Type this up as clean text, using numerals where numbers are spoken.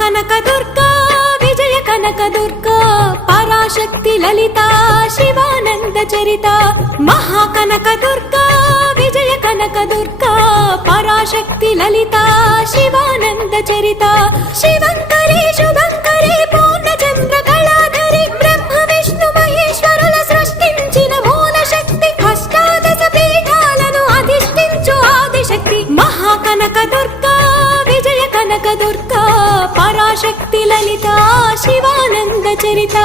మహాకనక దుర్గా విజయ కనక దుర్గా పరాశక్తి లలిత శివానంద చరిత మహాకనక దుర్గా విజయ కనక దుర్గా పరాశక్తి లలిత శివానంద చరిత శివంకరి శుభంకరి పూర్ణచంద్ర కళాధరి బ్రహ్మ విష్ణు మహేశ్వరుల సృష్టించిన మూల శక్తి అష్టాదశ పీఠాలను అధిష్ఠించు ఆదిశక్తి మహాకనక దుర్గా విజయ కనక దుర్గా పరాశక్తి లలిత శివానంద చరిత